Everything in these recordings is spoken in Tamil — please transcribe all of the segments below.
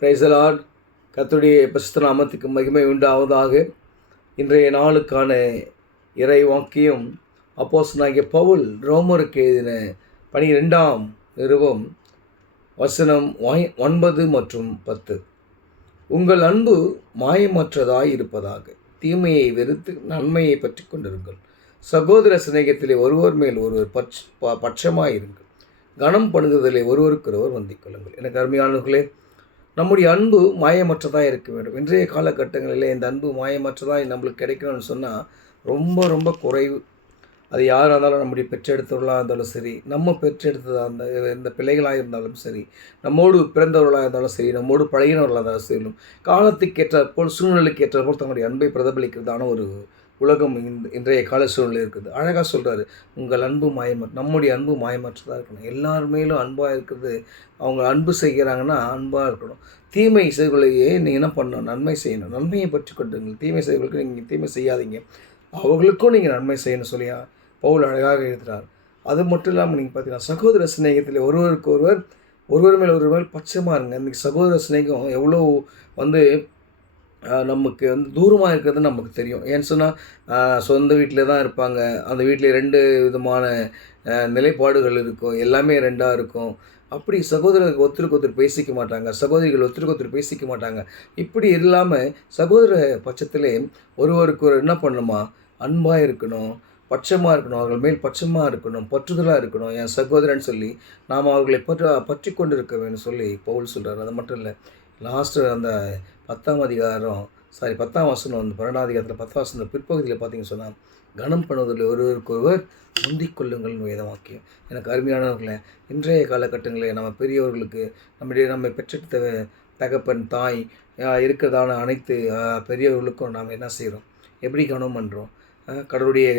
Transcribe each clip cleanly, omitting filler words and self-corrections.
Praise the Lord. கர்த்தருடைய பரிசுத்த நாமத்துக்கு மகிமை உண்டாவதாக. இன்றைய நாளுக்கான இறை வாக்கியம் அப்போஸ்தலனாகிய பவுல் ரோமருக்கு எழுதின 12ஆம் நிருபம் வசனம் 9 மற்றும் 10. உங்கள் அன்பு மாயமற்றதாய் இருப்பதாக. தீமையை வெறுத்து நன்மையை பற்றி கொண்டிருங்கள். சகோதர சிநேகத்திலே ஒருவர் மேல் ஒருவர் பட்சமாயிருங்கள். கனம் பண்ணுதலை ஒருவருக்கொருவர் வந்திக் கொள்ளுங்கள். எனக்கு அருமையானவர்களே, நம்முடைய அன்பு மாயமற்றதாக இருக்க வேண்டும். இன்றைய காலகட்டங்களில் இந்த அன்பு மாயமற்றதாக நம்மளுக்கு கிடைக்கணும்னு சொன்னால் ரொம்ப ரொம்ப குறைவு. அது யாராக இருந்தாலும், நம்முடைய பெற்றெடுத்தவர்களாக இருந்தாலும் சரி, நம்ம பெற்றெடுத்ததாக இருந்தால் இந்த பிள்ளைகளாக இருந்தாலும் சரி, நம்மோடு பிறந்தவர்களாக இருந்தாலும் சரி, நம்மோடு பழகினவர்களாக இருந்தாலும் சரி, காலத்துக்கு ஏற்றாற்போல் சூழ்நிலைக்கு ஏற்றாற்போல் தங்களுடைய அன்பை பிரதிபலிக்கிறதான ஒரு உலகம் இன்றைய கால சூழ்நிலை இருக்குது. அழகாக சொல்கிறாரு, உங்கள் அன்பு நம்முடைய அன்பு மாயமற்றதாக இருக்கணும். எல்லார் மேலும் அன்பாக இருக்கிறது. அவங்க அன்பு செய்கிறாங்கன்னா அன்பாக இருக்கணும். தீமை செய்களையே நீங்கள் என்ன பண்ணணும்? நன்மை செய்யணும். நன்மையை பற்றி கொண்டுங்கள். தீமை செய்களுக்கு நீங்கள் தீமை செய்யாதீங்க, அவர்களுக்கும் நீங்கள் நன்மை செய்யணும் சொல்லியா பவுல் அழகாக எழுதுகிறார். அது மட்டும் இல்லாமல் நீங்கள் பார்த்தீங்கன்னா, சகோதர சிநேகத்தில் ஒருவர் மேல் பட்சமாக இருங்க. இன்றைக்கி சகோதர சிநேகம் எவ்வளோ நமக்கு தூரமாக இருக்கிறது நமக்கு தெரியும். ஏன்னு சொன்னால், சொந்த வீட்டில் தான் இருப்பாங்க. அந்த வீட்டில் 2 விதமான நிலைப்பாடுகள் இருக்கும். எல்லாமே 2ஆக இருக்கும். அப்படி சகோதரர் ஒருத்தருக்கு ஒருத்தர் பேசிக்க மாட்டாங்க. சகோதரிகள் ஒருத்தருக்கு ஒருத்தர் பேசிக்க மாட்டாங்க. இப்படி இல்லாமல் சகோதர பட்சத்திலே ஒருவருக்கு ஒரு என்ன பண்ணணுமா? அன்பாக இருக்கணும், பட்சமாக இருக்கணும், அவர்கள் மேல் பட்சமாக இருக்கணும், பற்றுதலாக இருக்கணும். என் சகோதரன் சொல்லி நாம் அவர்களை பற்றி கொண்டு இருக்க வேணும் சொல்லி பவுல் சொல்கிறார். அது மட்டும் இல்லை, லாஸ்ட்டு அந்த 10ஆம் வசனம் 12ஆம் அதிகாரத்தில் 10ஆம் வசனம் பிற்பகுதியில் பார்த்தீங்கன்னு சொன்னால், கனம் பண்ணுவதில் ஒருவருக்கொருவர் முந்திக் கொள்ளுங்கள் வேத வாக்கியம். எனக்கு அருமையானவர்களே, இன்றைய காலகட்டங்களில் நம்ம பெரியவர்களுக்கு நம்மை பெற்றெடுத்த தகப்பன் தாய் இருக்கிறதான அனைத்து பெரியவர்களுக்கும் நாம் என்ன செய்கிறோம்? எப்படி கனம் பண்ணுறோம்? கடவுளுடைய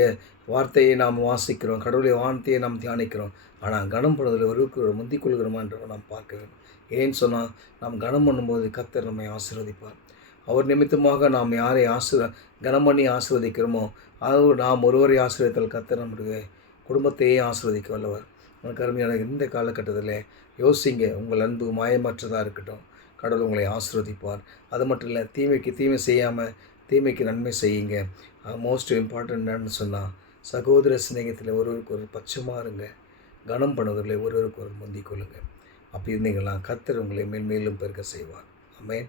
வார்த்தையை நாம் வாசிக்கிறோம், கடவுளுடைய வார்த்தையை நாம் தியானிக்கிறோம். ஆனால் கனம் பண்ணுவதில் ஒருவருக்கு முந்திக் கொள்கிறோமான்றதை நாம் பார்க்க வேண்டும். ஏன்னு சொன்னால், நாம் கனம் பண்ணும்போது கர்த்தர் நம்மை ஆசீர்வதிப்பார். அவர் நிமித்தமாக நாம் யாரை கனம் பண்ணி ஆசீர்வதிக்கிறோமோ, நாம் ஒருவரை ஆசீர்வதித்தால் கர்த்தர் நம்முடைய குடும்பத்தையே ஆசீர்வதிக்க வல்லவர். எனக்கு அருமையான இந்த காலகட்டத்தில் யோசிங்க, உங்கள் அன்பு மாயமற்றதாக இருக்கட்டும். கடவுள் உங்களை ஆசீர்வதிப்பார். அது மட்டும் இல்லை, தீமைக்கு தீமை செய்யாமல் தீமைக்கு நன்மை செய்யுங்க. மோஸ்ட் இம்பார்ட்டன்ட் என்னன்னு சொன்னால், சகோதர சிநேகத்தில் ஒருவருக்கு ஒரு பட்சமாக இருங்க. கனம் பண்ணுவதில் ஒருவருக்கு ஒரு முந்திக் கொள்ளுங்கள். அப்படி இருந்தீங்களா, கர்த்தர் உங்களை மேன்மேலும் பெருக்க செய்வார். ஆமென்.